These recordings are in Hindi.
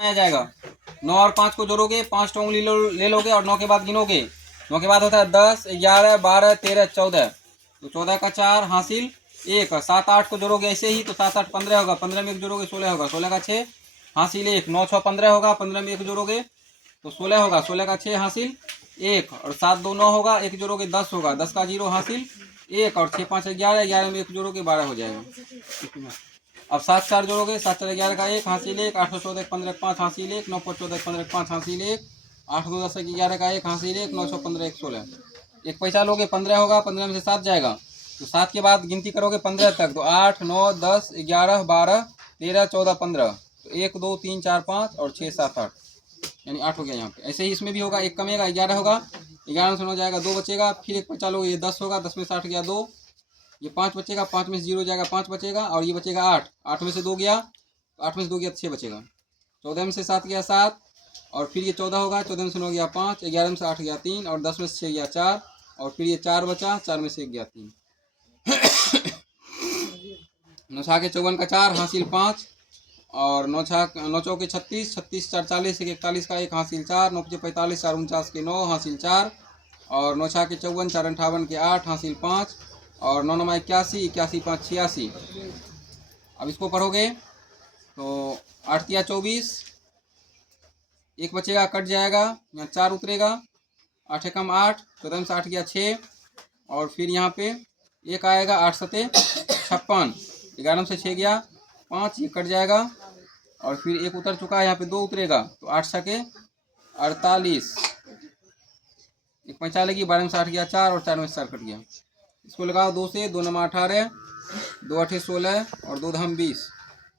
आ जाएगा। 9 और 5 को जोड़ोगे, 5 तो उंगली ले लोगे और 9 के बाद गिनोगे। 9 के बाद होता है 10, 11, 12, 13, 14। तो 14 का 4 हासिल 1। 7, 8 को जोड़ोगे ऐसे ही तो 7, 8, 15 होगा। 15 में 1 जोड़ोगे 16 होगा। 16 का 6 हासिल 1। 9, 6, 15 होगा। 15 में 1 जोड़ोगे तो 16 होगा। 16 का 6 हासिल 1 और 7, 2, 9 होगा। 1 जोड़ोगे 10 होगा। 10 का 0 हासिल 1 और 6, 5, 11। 11 में 1 जोड़ोगे 12 हो जाएगा। अब 7, 4 जोड़ोगे। 7, 4, 11 का 1 हासिल 1। 8, 14, 15, 5 हासिल 1। 9, 5, 14, 15, 5 हासिल 1। 8, 2, 10, 11 का 1 हासिल 1। 9, 6, 15, 1, 16। एक पैसा लोगे 15 होगा। 15 में से 7 जाएगा तो 7 के बाद गिनती करोगे 15 तक तो 8, 9, 10, 11, 12, 13, 14, 15। तो 1, 2, 3, 4, 5 और 6, 7, 8 यानी 8 हो गया यहाँ पे। ऐसे ही इसमें भी होगा। 1 कमेगा 11 होगा। 11 से 9 जाएगा 2 बचेगा। फिर एक पैसा लोगे ये 10 होगा। 10 में से 8 गया 2। ये 5 बचेगा। 5 में से 0 जाएगा 5 बचेगा और ये बचेगा 8। 8 में से 2 गया तो 8 में से 2 गया 6 बचेगा। 14 में से 7 गया 7 और फिर ये 14 होगा। 14 में से 9 गया 5। 11 में से 8 गया 3 और 10 में से 6 गया 4 और फिर ये 4 बचा। 4 में से 1 गया 3। 9 छाके 54 का 4 हासिल 5 और 9 चौके 36, 36 4 40, 41 का 1 हासिल 4। 9 5 45, 4 49 के 9 हासिल 4 और 9 छाके 54, 4 58 के 8 हासिल 5 और 9 9 81, 81 5 86। अब इसको पढ़ोगे तो 8 तिया 24, 1 बचेगा कट जाएगा यहाँ 4 उतरेगा। 8 एकम 8, 14 में से 8 गया 6 और फिर यहाँ पे 1 आएगा। 8 सते 56, 11 में से 6 गया 5, ये कट जाएगा और फिर 1 उतर चुका है यहाँ पे 2 उतरेगा तो 8 छके 48। 1 पैंचा लगी। 12 में से 8 गया 4 और 4 में से 4 कट गया। इसको लगाओ 2 से। 2 9 18, 2 8 16 और 2 10 20।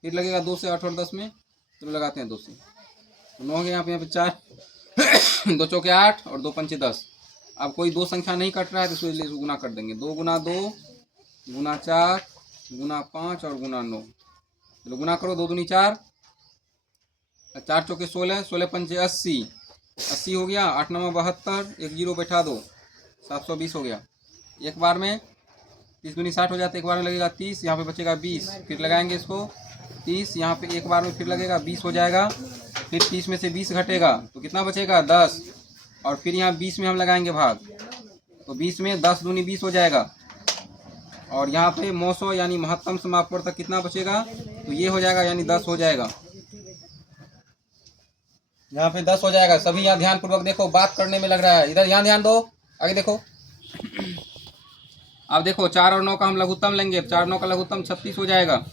फिर लगेगा 2 से 8 और 10 में तो लगाते हैं 2 से तो 9 हो गया। यहाँ पे 4 2 चौके 8 और 2 पंचे 10। अब कोई 2 संख्या नहीं कट रहा है तो इसलिए गुना कर देंगे। 2 गुना 2 गुना 4 गुना 5 और गुना 9। चलो गुना करो। 2 दूनी 4, 4 चौके 16, 16 पंचे 80, 80 हो गया। 8 9 72, 1 0 बैठा दो 720 हो गया। एक बार में 30 दूनी 60 हो जाता है। एक बार में लगेगा 30, यहाँ पे बचेगा 20। फिर लगाएंगे इसको 30, यहाँ पे एक बार में फिर लगेगा 20 हो जाएगा। फिर 30 में से 20 घटेगा तो कितना बचेगा 10 और फिर यहाँ 20 में हम लगाएंगे भाग तो 20 में 10 दूनी 20 हो जाएगा और यहाँ पे मौसो यानी महत्तम समापवर्तक तक कितना बचेगा तो ये हो जाएगा यानी 10 हो जाएगा। यहाँ पे 10 हो जाएगा। सभी यहाँ ध्यान पूर्वक देखो, बात करने में लग रहा है। इधर यहाँ ध्यान दो, आगे देखो। अब देखो 4 और 9 का हम लघुत्तम लेंगे। 4 9 का लघुत्तम 36 हो जाएगा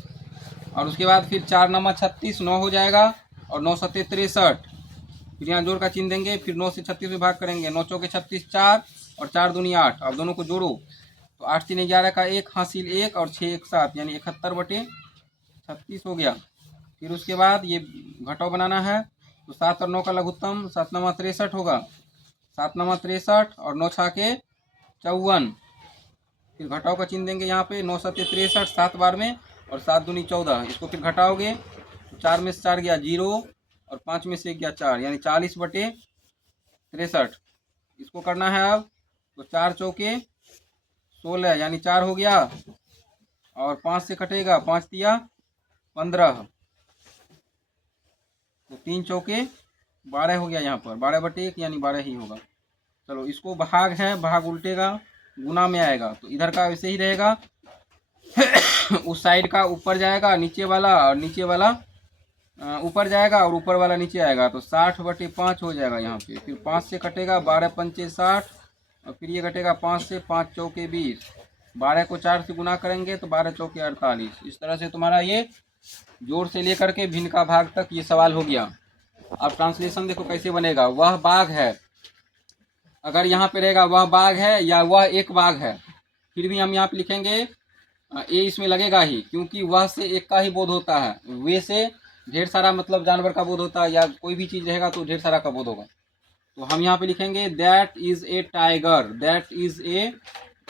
और उसके बाद फिर 4 9 36, 9 हो जाएगा और 9 7 63। फिर यहाँ जोड़ का चिन्ह देंगे। फिर 9 से 36 में भाग करेंगे। 9 चौके 36 4 और 4 दूनी 8। अब दोनों को जोड़ो तो 8 3 11 का 1 हासिल 1 और 6 1 7 यानी 71/36 हो गया। फिर उसके बाद ये घटाव बनाना है तो 7 और 9 का लघुत्तम 7 9 63 होगा। 7 9 63 और 9 छाके 54। फिर घटाव का चिन्ह देंगे यहाँ पे। 9 7 63, 7 बार में और 7 दूनी 14। इसको फिर घटाओगे तो 4 में से 4 गया 0 और 5 में से 1 गया 4 यानी 40/63। इसको करना है अब तो 4 चौके 16 यानी 4 हो गया और 5 से कटेगा 5 तिया 15 तो 3 चौके 12 हो गया। यहाँ पर 12/1 यानी 12 ही होगा। चलो इसको भाग है, भाग उल्टेगा गुना में आएगा तो इधर का वैसे ही रहेगा। उस साइड का ऊपर जाएगा नीचे वाला और नीचे वाला ऊपर जाएगा और ऊपर वाला नीचे आएगा तो 60/5 हो जाएगा यहाँ पे। फिर 5 से कटेगा 12 पंचे 60 और फिर ये कटेगा 5 से। 5 चौके 20। 12 को 4 से गुना करेंगे तो 12 चौके 48। इस तरह से तुम्हारा ये जोड़ से लेकर के भिन्न का भाग तक ये सवाल हो गया। अब ट्रांसलेशन देखो कैसे बनेगा। वह बाघ है, अगर यहाँ पे रहेगा वह बाघ है या वह एक बाघ है फिर भी हम यहाँ पे लिखेंगे ए इसमें लगेगा ही, क्योंकि वह से एक का ही बोध होता है। वे से ढेर सारा मतलब जानवर का बोध होता है या कोई भी चीज़ रहेगा तो ढेर सारा का बोध होगा। तो हम यहाँ पे लिखेंगे that is A tiger, that is A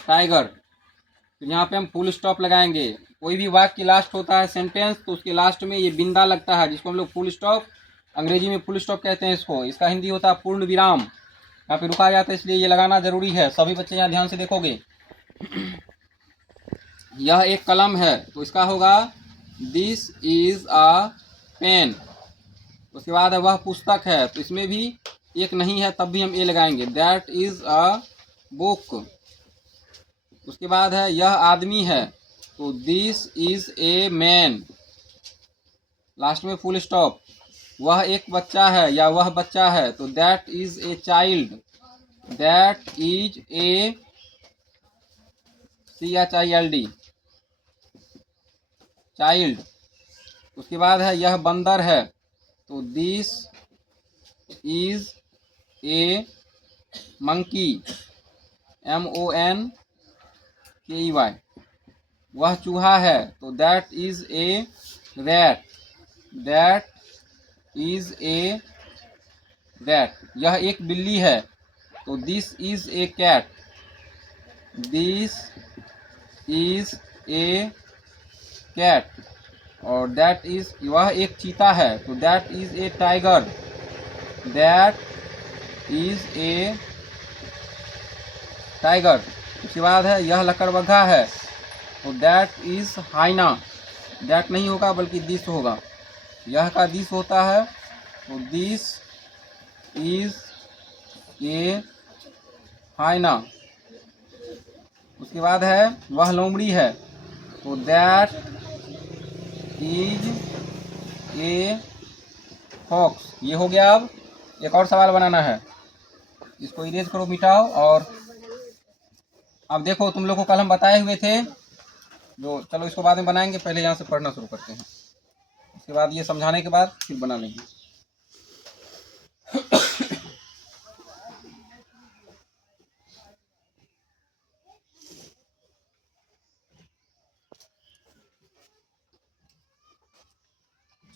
tiger. तो यहाँ पे हम फुल स्टॉप लगाएंगे। कोई भी वाक्य की लास्ट होता है सेंटेंस तो उसके लास्ट में ये बिंदा लगता है जिसको हम लोग फुल स्टॉप, अंग्रेजी में फुल स्टॉप कहते हैं इसको। इसका हिंदी होता है पूर्ण विराम। यहाँ पे रुका जाता है इसलिए ये लगाना जरूरी है। सभी बच्चे यहाँ ध्यान से देखोगे। यह एक कलम है तो इसका होगा दिस इज अ पेन। उसके बाद है वह पुस्तक है, तो इसमें भी एक नहीं है तब भी हम ए लगाएंगे, दैट इज अ बुक। उसके बाद है यह आदमी है, तो this is a man. Last में फुल स्टॉप। वह एक बच्चा है या वह बच्चा है, तो that is a child, that is a CHILD child. उसके बाद है यह बंदर है, तो this is a monkey, MONKEY। वह चूहा है, तो that is a rat, that is a rat. यह एक बिल्ली है, तो this is a cat, this is a cat. और दैट इज, वह एक चीता है, तो that is A tiger, that is A tiger. उसके बाद है यह लकड़बग्घा है, तो दैट इज हाइना। दैट नहीं होगा बल्कि दिस होगा, यह का दिस होता है, तो दिस इज ए हाइना। उसके बाद है वह लोमड़ी है, तो दैट इज ए फॉक्स। ये हो गया। अब एक और सवाल बनाना है, इसको इरेज करो, मिटाओ। और अब देखो, तुम लोग को कल हम बताए हुए थे जो, चलो इसको बाद में बनाएंगे, पहले यहाँ से पढ़ना शुरू करते हैं, उसके बाद ये समझाने के बाद फिर बना लेंगे।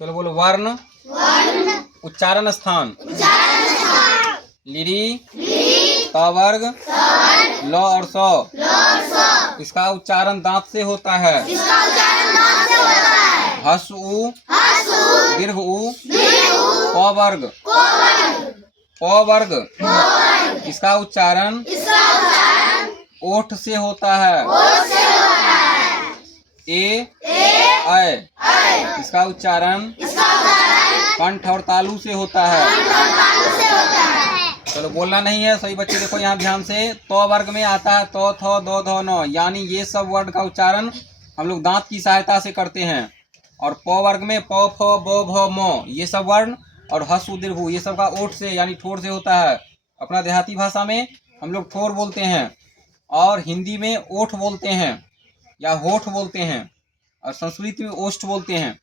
चलो बोलो, वर्ण उच्चारण स्थान, लिरी त वर्ग ल और स। इसका उच्चारण दांत से होता है। हस उ दीर्घ उ प वर्ग प वर्ग। इसका उच्चारण ओठ से होता है। ए ऐ। इसका उच्चारण कंठ और तालु से होता है। चलो बोलना नहीं है सही बच्चे, देखो यहाँ ध्यान से। तो वर्ग में आता है तो, थ, दो, ध, न, यानी ये सब वर्ड का उच्चारण हम लोग दांत की सहायता से करते हैं। और प वर्ग में प, फ, ब, भ, म, ये सब वर्ण, और हसु दीर्घु, ये सब का ओठ से यानी ठोर से होता है। अपना देहाती भाषा में हम लोग ठोर बोलते हैं, और हिंदी में ओठ बोलते हैं या होठ बोलते हैं, और संस्कृत में ओष्ठ बोलते हैं।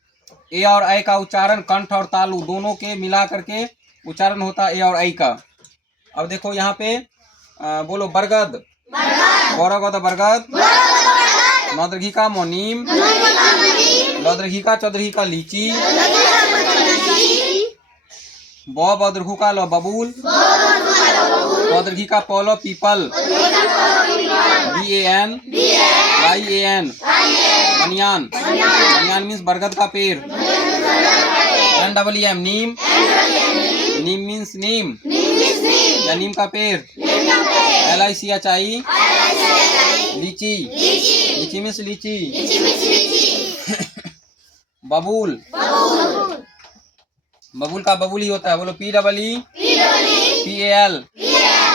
ए और ऐ का उच्चारण कंठ और तालु दोनों के मिला करके उच्चारण होता है ए और ऐ का। अब देखो यहाँ पे बोलो, बरगद, गौरगद बरगद, नौदृघी का मोनीम, लौदृघी का चौदृघी का लीची, बौद्रघु का लो बबूल, पौदृघी का पौलो पीपल, BAN YAN बनियान, बनियान मीन्स बरगद का पेड़, NWM नीम, नीम मीन्स नीम या नीम का पेड़, LICHI लीची, लीची मीन्स लीची, बबूल, बबूल का बबूल ही होता है, बोलो PEEPAL,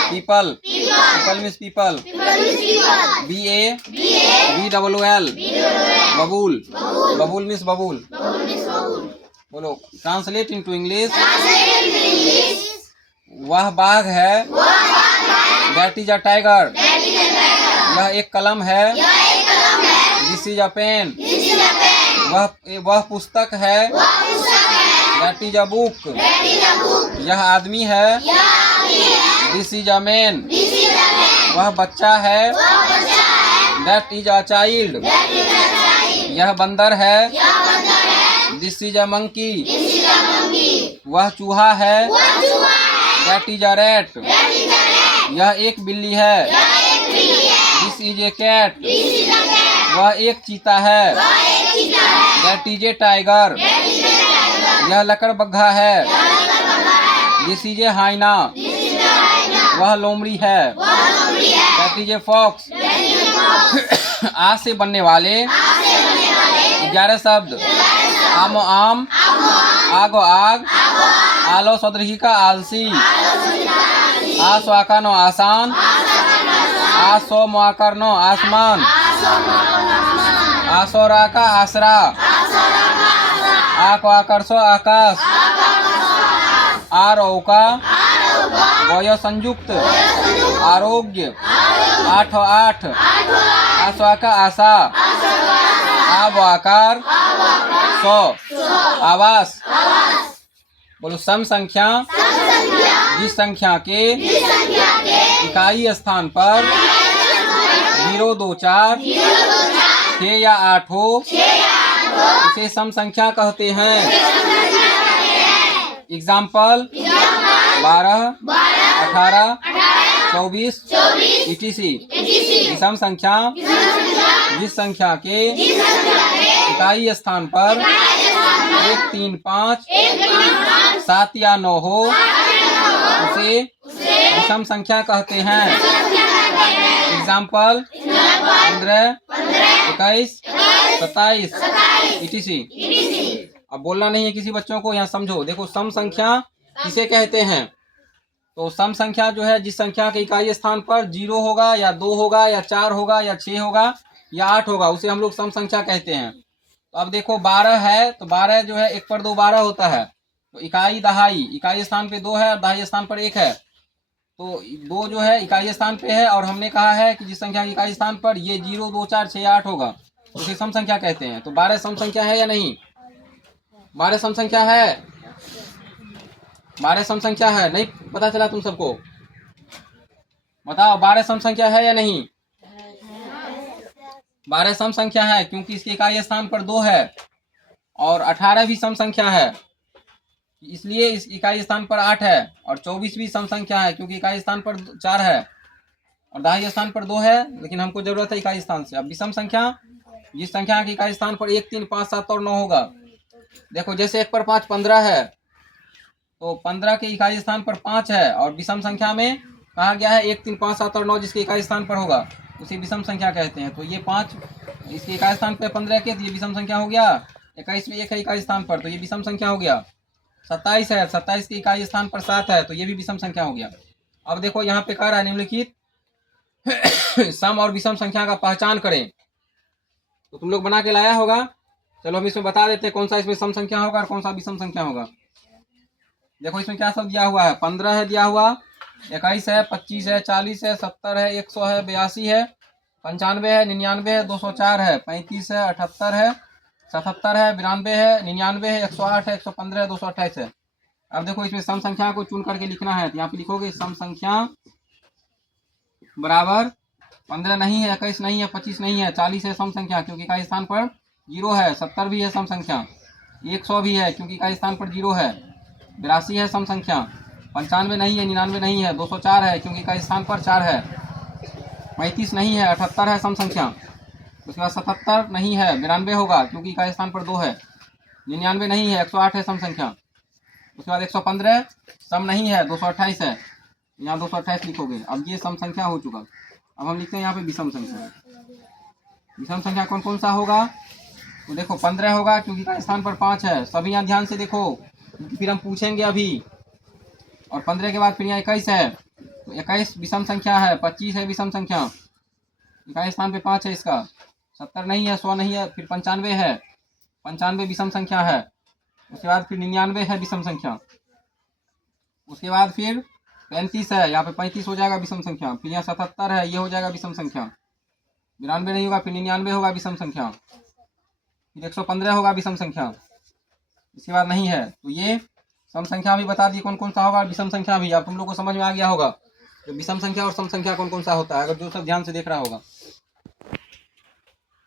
people, people means people, BABOOL बबूल, बबूल मीन्स बबूल। बोलो, ट्रांसलेट इनटू इंग्लिश। वह बाघ है, दैट इज अ टाइगर। यह एक कलम है, दिस इज अ पेन। वह पुस्तक है, दैट इज अ बुक। यह आदमी है, दिस इज अ मैन। वह बच्चा है, दैट इज अ चाइल्ड। यह बंदर है, दिस इज अ मंकी। वह चूहा है, दैट इज अ रैट। यह एक बिल्ली है, दिस इज ए कैट। वह एक चीता है, दैट इज ए टाइगर। यह लकड़बग्घा है, दिस इज ए हाइना। वह लोमड़ी है, दैट इज ए फॉक्स। आ से बनने वाले 11 शब्द, आमो आम, आगो आग, आलो सौद्रही का आलसी, आस्वाका नो आसान, आसो मुआकर नो आसमान, आसोरा का आसरा, आकर सो आकाश, आरो का वय संयुक्त, आरोग्य, आठो आठ, आस्वा का आशा, आव आकार, सो आवास। बोलो सम संख्या जिस संख्या के इकाई स्थान पर 0, 2, 4, 6 या 8 हो उसे सम संख्या कहते हैं। Example 12, 18, 24, etc। विषम संख्या जिस संख्या के इकाई स्थान पर 1, 3, 5, 7 या 9 हो उसे विषम संख्या कहते हैं। Example 15, 21, 27, etc। अब बोलना नहीं है किसी बच्चों को, यहाँ समझो। देखो सम संख्या किसे कहते हैं? तो सम संख्या जो है जिस संख्या के इकाई स्थान पर 0 होगा या 2 होगा या 4 होगा या 6 होगा या 8 होगा उसे हम लोग सम संख्या कहते हैं। तो अब देखो 12 है तो 12 जो है 1 पर 2 12 होता है। तो इकाई दहाई, इकाई स्थान पे 2 है और दहाई स्थान पर 1 है। तो 2 जो है इकाई स्थान पे है और हमने कहा है कि जिस संख्या की इकाई स्थान पर ये 0, 2, 4, 6, 8 होगा उसे सम संख्या कहते हैं। तो 12 सम संख्या है या नहीं? 12 सम संख्या है। 12 सम संख्या है। नहीं पता चला तुम सबको? बताओ 12 सम संख्या है या नहीं? 12 सम संख्या है क्योंकि इसके इकाई स्थान पर 2 है और 18 भी सम संख्या है इसलिए इस इकाई स्थान पर 8 है और 24 भी सम संख्या है क्योंकि इकाई स्थान पर 4 है और दहाई स्थान पर 2 है, लेकिन हमको जरूरत है इकाई स्थान से। अब विषम संख्या जिस संख्या के इकाई स्थान पर 1, 3, 5, 7 और 9 होगा। देखो जैसे 1 पर 5 15 है तो 15 के इकाई स्थान पर 5 है और विषम संख्या में कहा गया है 1, 3, 5, 7 और 9 जिसके इकाई स्थान पर होगा उसे विषम संख्या कहते हैं। तो ये 5 इसके इकाई स्थान पर 15 के तो ये विषम संख्या हो गया। 21 में 1 है इकाई स्थान पर तो ये विषम संख्या हो गया। 27 है, 27 के इकाई स्थान पर 7 है तो ये भी विषम संख्या हो गया। अब देखो यहाँ पे कह रहा है निम्नलिखित सम और विषम संख्या का पहचान करें। तो तुम लोग बना के लाया होगा। चलो हम इसमें बता देते हैं कौन सा इसमें सम संख्या होगा और कौन सा विषम संख्या होगा। देखो इसमें क्या सब दिया हुआ है। 15 है दिया हुआ, 21 है, 25 है, 40 है, 70 है, 100 है, 82 है, 95 है, 99 है, 204 है, 35 है, 78 है, 77 है, 92 है, 99 है, 108 है, 115 है, 228 है। अब देखो इसमें सम संख्या को चुन करके लिखना है। तो यहाँ पे लिखोगे सम संख्या बराबर 15 नहीं है, 21 नहीं है, 25 नहीं है, 40 है सम संख्या क्योंकि इकाई स्थान पर 0 है, 70 भी है सम संख्या, 100 भी है क्योंकि इकाई स्थान पर 0 है, 82 है सम संख्या, 95 नहीं है, 99 नहीं है, 204 है क्योंकि इकाई स्थान पर 4 है, 35 नहीं है, 78 है सम संख्या, उसके बाद 77 नहीं है, 92 होगा क्योंकि इकाई स्थान पर 2 है, 99 नहीं है, 108 है सम संख्या, उसके बाद 115 सम नहीं है, 228 है, यहाँ 228 लिखोगे। अब ये सम संख्या हो चुका। अब हम लिखते हैं यहाँ पे विषम संख्या। विषम संख्या कौन कौन सा होगा? तो देखो 15 होगा क्योंकि इकाई स्थान पर 5 है। सभी यहाँ ध्यान से देखो फिर हम पूछेंगे अभी। और 15 के बाद फिर यहाँ 21 है तो 21 विषम संख्या है, 25 है विषम संख्या, इकाई स्थान पे 5 है इसका, 70 नहीं है, 100 नहीं है, फिर 95 है, 95 विषम संख्या है, उसके बाद फिर 99 है विषम संख्या, उसके बाद फिर 35 है, यहाँ पे 35 हो जाएगा विषम संख्या, फिर यहाँ 77 है ये हो जाएगा विषम संख्या, 92 नहीं होगा, फिर 99 होगा विषम संख्या, फिर 115 होगा विषम संख्या, इसके बाद नहीं है। तो ये सम संख्या भी बता दी कौन कौन सा होगा, विषम संख्या भी। अब तुम लोग को समझ में आ गया होगा जो विषम संख्या और सम संख्या कौन कौन सा होता है, अगर जो सब ध्यान से देख रहा होगा।